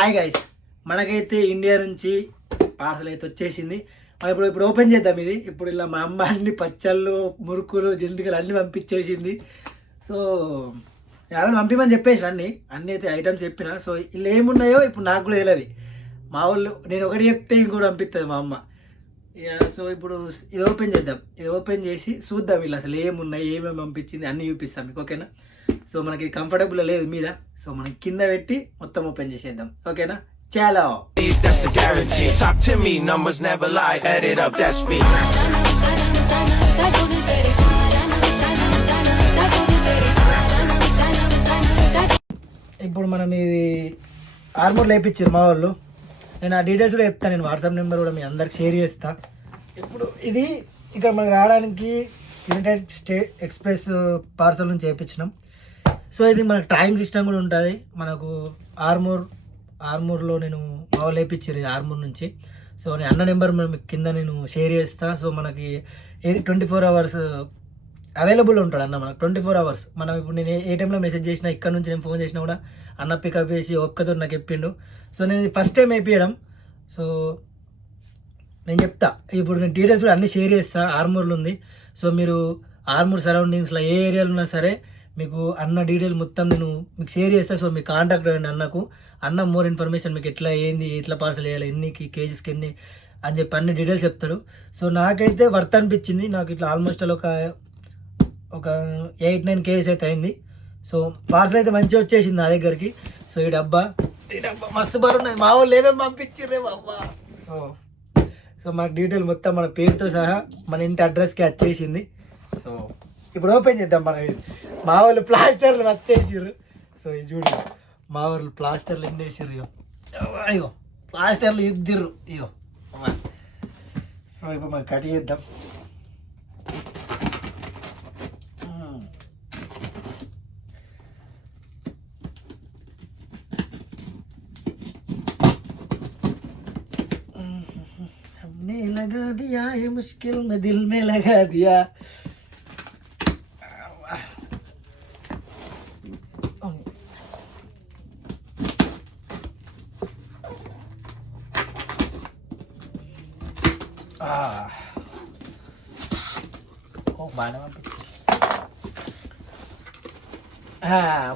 Hi guys, మనకైతే India నుంచి parcel అయితే వచ్చేసింది. మనం ఇప్పుడు ఓపెన్ చేద్దాం. ఇది ఇప్పుడు ఇలా మా అమ్మ అన్ని పచ్చళ్ళు, మురుకులు, జంతికలు అన్నీ పంపించేసింది. సో ఎవరైనా పంపిమని చెప్పేసి అన్ని అయితే ఐటమ్స్ చెప్పిన. సో ఇలా ఏమున్నాయో ఇప్పుడు నాకు కూడా తెలియదు. మా వాళ్ళు నేను ఒకటి చెప్తే ఇంకోటి పంపిస్తుంది మా అమ్మ. సో ఇప్పుడు ఇది ఓపెన్ చేద్దాం. ఇది ఓపెన్ చేసి చూద్దాం వీళ్ళు అసలు ఏమున్నాయి, ఏమేమి పంపించింది అన్నీ చూపిస్తాం మీకు. ఓకేనా? సో మనకి కంఫర్టబుల్ లేదు మీద, సో మనం కింద పెట్టి మొత్తం ఓపెన్ చేసేద్దాం. ఓకేనా? చాలా ఇప్పుడు మనం ఇది ఆర్మూర్ లేపించారు మా వాళ్ళు. నేను ఆ డీటెయిల్స్ కూడా చెప్తాను. నేను వాట్సాప్ నెంబర్ కూడా మీ అందరికి షేర్ చేస్తా. ఇప్పుడు ఇది ఇక్కడ మనకు రావడానికి యునైటెడ్ స్టేట్ ఎక్స్ప్రెస్ పార్సల్ నుంచి చేయించినాం. సో ఇది మనకు ట్రాకింగ్ సిస్టమ్ కూడా ఉంటుంది. మనకు ఆర్మూర్లో నేను మా వాళ్ళు వేయించారు ఇది ఆర్మూర్ నుంచి. సో నేను అన్న నెంబర్ మీకు కింద నేను షేర్ చేస్తా. సో మనకి 24 hours అవైలబుల్ ఉంటాడు అన్న. మనకు 24 hours. మనం ఇప్పుడు నేను ఏ టైంలో మెసేజ్ చేసినా, ఇక్కడ నుంచి నేను ఫోన్ చేసినా కూడా అన్న పికప్ చేసి ఓపికతో నాకు చెప్పిండు. సో నేను ఇది ఫస్ట్ టైం వేయించడం. సో నేను చెప్తా ఇప్పుడు నేను డీటెయిల్స్ కూడా అన్నీ షేర్ చేస్తా. ఆర్మూర్లో ఉంది. సో మీరు ఆర్మూర్ సరౌండింగ్స్లో ఏ ఏరియాలో ఉన్నా సరే మీకు అన్న డీటెయిల్ మొత్తం నేను మీకు షేర్ చేస్తా. సో మీకు కాంటాక్ట్ అవ్వండి అన్నకు. అన్న మోర్ ఇన్ఫర్మేషన్ మీకు ఎట్లా ఏంది, ఎట్లా పార్సల్ వేయాలి, ఎన్ని కేజీస్కి ఎన్ని అని చెప్పి అన్ని డీటెయిల్స్ చెప్తాడు. సో నాకైతే వర్త్ అనిపించింది. నాకు ఇట్లా ఆల్మోస్ట్ ఒక 8-9 కేజీస్ అయితే అయింది. సో పార్సల్ అయితే మంచిగా వచ్చేసింది నా దగ్గరికి. సో ఈ డబ్బా మస్తు బాగున్నది. మా వాళ్ళు ఏమేమి పంపించిర్రే బాబా. సో మాకు డీటెయిల్ మొత్తం మన పేరుతో సహా మన ఇంటి అడ్రస్కి వచ్చేసింది. సో ఇప్పుడు ఓపెన్ చేద్దాం. మా వాళ్ళు ప్లాస్టర్లు వత్తేసిర్రు. సో ఇది చూడు, మా వాళ్ళు ప్లాస్టర్లు ఎన్ని వేసిర్రు. ఇగో ప్లాస్టర్లు ఇద్దిర్రు. ఇగో సో ఇప్పుడు మనం కట్ చేద్దాం. हमने लगा दिया ये मुश्किल में दिल में लगा दिया.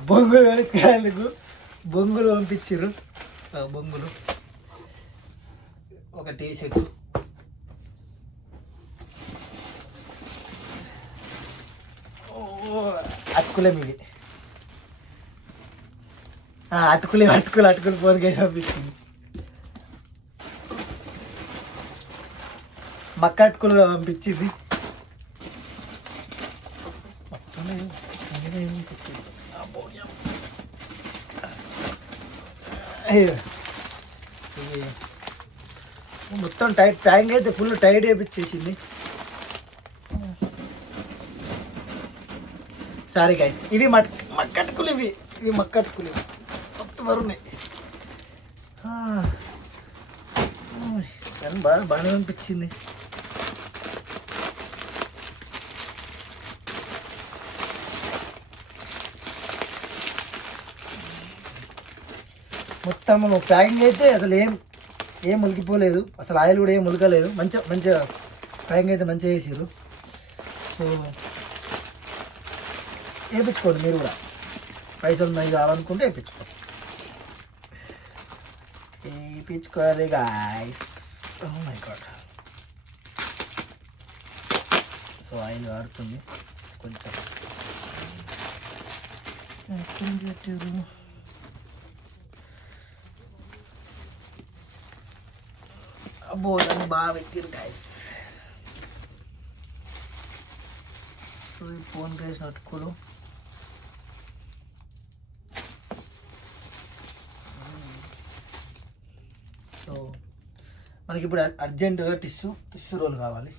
బొంగులు వేసుకోవాలకు బొంగులు పంపించారు. బొంగులు ఒక టీ షర్ట్, అటుకులేమి ఇవి అటుకులు ఫోన్ కేసి పంపించింది. మక్క అటుకులు పంపించింది. మొత్తం టైట్ ట్యాంక్ అయితే ఫుల్ టైట్ వేయించేసింది. సారీ గైస్, ఇవి మక్కటుకులు. ఇవి మక్కటుకులు మొత్తం బరున్నాయి. కానీ బాగానే అనిపించింది. మొత్తం ప్యాకింగ్ అయితే అసలు ఏం ములికిపోలేదు. అసలు ఆయిల్ కూడా ఏం ములకలేదు. మంచిగా ప్యాకింగ్ అయితే మంచిగా వేసారు. సో వేయించుకోండి మీరు కూడా. పైసలు ఉన్నాయి కావాలనుకుంటే వేయించుకోవాలి guys. Oh my god. So oil వాడుతుంది కొంచెం. అబ్బో దాన్ని బాగా పెట్టారు గాయస్. సో ఈ ఫోన్ కేసు అటుకులు సో మనకి ఇప్పుడు అర్జెంటుగా టిష్యూ రోల్ కావాలి.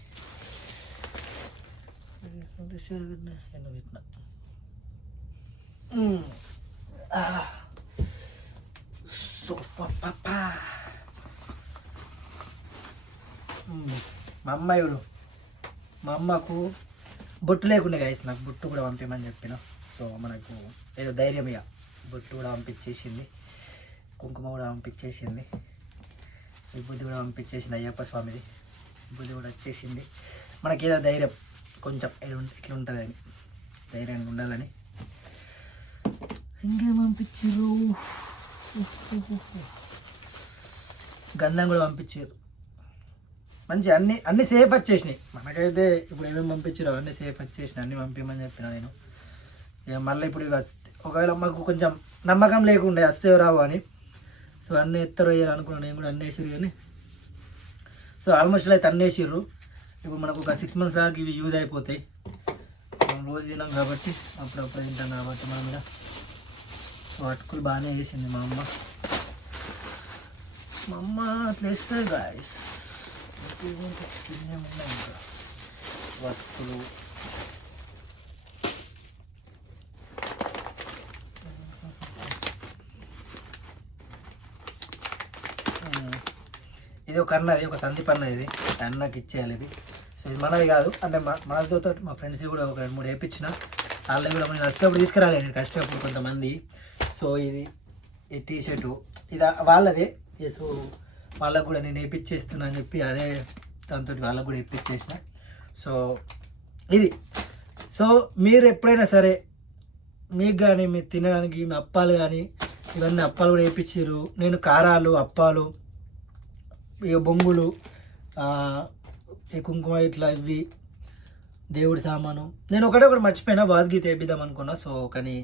టిష్యూ పెట్టిన సో పాపా మా అమ్మకు బొట్టు లేకుండా గాయస్ నాకు బొట్టు కూడా పంపించమని చెప్పిన. సో మనకు ఏదో ధైర్యం ఇక బొట్టు కూడా పంపించేసింది. కుంకుమ కూడా పంపించేసింది, విభూతి కూడా పంపించేసింది, అయ్యప్ప స్వామిది విభూతి కూడా వచ్చేసింది. మనకేదో ధైర్యం కొంచెం ఇట్లా ఉంటుందని, ధైర్యంగా ఉండాలని. ఇంకేం పంపించారు, గంధం కూడా పంపించారు. మంచి అన్ని సేఫ్ వచ్చేసినాయి. మనకైతే ఇప్పుడు ఏమేమి పంపించారో అవన్నీ సేఫ్ వచ్చేసినాయి. అన్నీ పంపించమని చెప్పిన నేను. ఇక మళ్ళీ ఇప్పుడు ఇవి ఒకవేళ మాకు కొంచెం నమ్మకం లేకుండే వస్తే రావు అని, సో అన్నీ ఎత్తరు వేయాలనుకున్నాను నేను కూడా, అన్నీ వేసిరు. కానీ సో ఆల్మోస్ట్ అయితే అన్నీ వేసిర్రు. ఇప్పుడు మనకు ఒక 6 months దాకా ఇవి యూజ్ అయిపోతాయి. మనం రోజు తినాం కాబట్టి, అప్పుడప్పుడు తింటాం కాబట్టి మనం ఇలా. సో అటుకులు బాగానే వేసింది మా అమ్మ అట్లా వేస్తుంది గాయస్. ఉన్నాయి ఇంకా వస్తువులు. ఇది ఒక అన్నది, ఒక సందీప్ అన్న, ఇది అన్నకి ఇచ్చేయాలి ఇది. సో ఇది మనది కాదు అంటే మనతో మా ఫ్రెండ్స్ కూడా ఒక 2-3 వేయించిన, వాళ్ళకి కూడా నేను కష్టపడి తీసుకురాలి, నేను కష్టపడి కొంతమంది. సో ఇది టీ షర్టు ఇది వాళ్ళదే. సో వాళ్ళకు కూడా నేను వేయించేస్తున్నా అని చెప్పి అదే దాంతో వాళ్ళకు కూడా వేయించేసిన. సో ఇది. సో మీరు ఎప్పుడైనా సరే మీకు కానీ మీరు తినడానికి మీ అప్పాలు కానీ ఇవన్నీ అప్పాలు కూడా వేయించారు. నేను కారాలు, అప్పాలు, ఇక బొంగులు, ఈ కుంకుమ ఇట్లా ఇవి దేవుడి సామాను. నేను ఒకటి మర్చిపోయినా, భగవద్గీత వేపిద్దాం అనుకున్నా. సో కానీ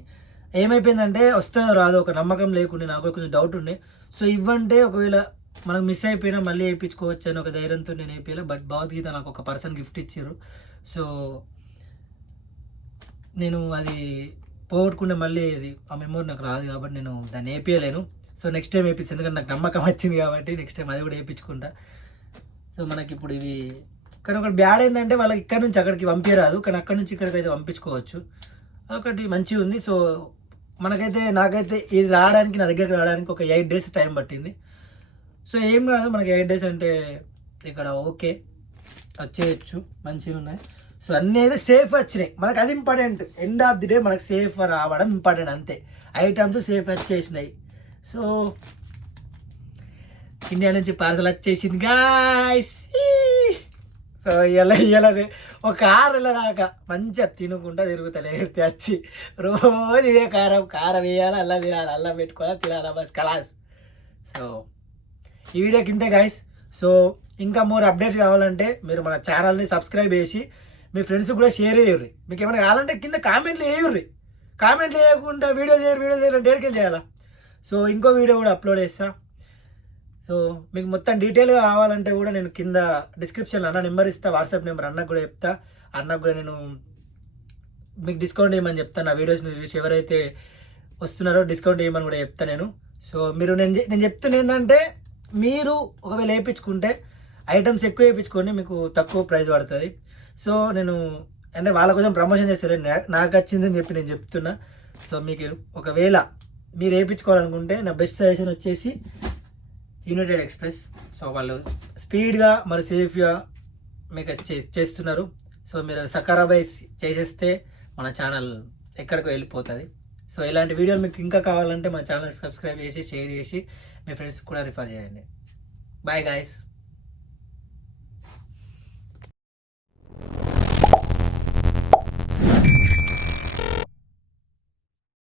ఏమైపోయిందంటే వస్తుందో రాదో ఒక నమ్మకం లేకుండే, నాకు కొంచెం డౌట్ ఉండే. సో ఇవ్వంటే ఒకవేళ మనకు మిస్ అయిపోయినా మళ్ళీ వేయించుకోవచ్చు అని ఒక ధైర్యంతో నేను వేయించాలి. బట్ భగవద్గీత నాకు ఒక పర్సన్ గిఫ్ట్ ఇచ్చారు. సో నేను అది పోగొట్టుకుంటే మళ్ళీ అది ఆ మెమొరీ నాకు రాదు కాబట్టి నేను దాన్ని వేయించలేను. సో నెక్స్ట్ టైం వేయించి, ఎందుకంటే నాకు నమ్మకం వచ్చింది కాబట్టి నెక్స్ట్ టైం అది కూడా వేయించుకుంటా. సో మనకి ఇప్పుడు ఇవి కానీ ఒకటి బ్యాడ్ ఏంటంటే వాళ్ళకి ఇక్కడ నుంచి అక్కడికి పంపించరాదు, కానీ అక్కడ నుంచి ఇక్కడికి అయితే పంపించుకోవచ్చు. ఒకటి మంచిగా ఉంది. సో నాకైతే ఇది రావడానికి, నా దగ్గరికి రావడానికి ఒక 8 days టైం పట్టింది. సో ఏం కాదు, మనకి 8 days అంటే ఇక్కడ ఓకే వచ్చేయచ్చు, మంచిగా ఉన్నాయి. సో అన్నీ అయితే సేఫ్ వచ్చినాయి, మనకు అది important. End of the day మనకు సేఫ్ రావడం ఇంపార్టెంట్ అంతే. ఐటమ్స్ సేఫ్ వచ్చేసినాయి. సో ఇండియా నుంచి పార్సల్ వచ్చేసింది గాయ్స్. సో ఇలా ఒక 6 నెలల దాకా మంచిగా తినుకుంటా తిరుగుతాను వచ్చి. రోజు ఇదే కారం వేయాలి, అల్లం తినాలి, అల్లం పెట్టుకోవాలి, తినాలి, బస్ కలాస్. సో ఈ వీడియోకి ఇంతే గాయస్. సో ఇంకా మోర్ అప్డేట్స్ కావాలంటే మీరు మన ఛానల్ని సబ్స్క్రైబ్ చేసి మీ ఫ్రెండ్స్ కూడా షేర్ చేయర్రి. మీకు ఏమైనా కావాలంటే కింద కామెంట్లు వేయర్రి. కామెంట్లు వేయకుండా వీడియో చేయరు అంటే ఏడికెళ్ళి చేయాలా. సో ఇంకో వీడియో కూడా అప్లోడ్ చేస్తా. సో మీకు మొత్తం డీటెయిల్గా కావాలంటే కూడా నేను కింద డిస్క్రిప్షన్లో అన్న నెంబర్ ఇస్తా, వాట్సాప్ నెంబర్ అన్నకు కూడా చెప్తా. అన్నకు కూడా నేను మీకు డిస్కౌంట్ ఇవ్వమని చెప్తాను. నా వీడియోస్ చూసి ఎవరైతే వస్తున్నారో డిస్కౌంట్ ఇవ్వమని కూడా చెప్తాను నేను. సో మీరు నేను చెప్తున్నా ఏంటంటే, మీరు ఒకవేళ వేయించుకుంటే ఐటమ్స్ ఎక్కువ వేయించుకోండి, మీకు తక్కువ ప్రైస్ పడుతుంది. సో నేను అంటే వాళ్ళ కోసం ప్రమోషన్ చేస్తారు, నాకు వచ్చిందని చెప్పి నేను చెప్తున్నా. సో మీకు ఒకవేళ మీరు వేయించుకోవాలనుకుంటే నా బెస్ట్ సజెషన్ వచ్చేసి యునైటెడ్ ఎక్స్ప్రెస్. సో వాళ్ళు స్పీడ్గా మరి సేఫ్గా మీకు చేస్తున్నారు. సో మీరు సకారాబాయ్ చేసేస్తే మన ఛానల్ ఎక్కడికో వెళ్ళిపోతుంది. సో ఇలాంటి వీడియోలు మీకు ఇంకా కావాలంటే మన ఛానల్ సబ్స్క్రైబ్ చేసి షేర్ చేసి మీ ఫ్రెండ్స్ కూడా రిఫర్ చేయండి. Bye guys.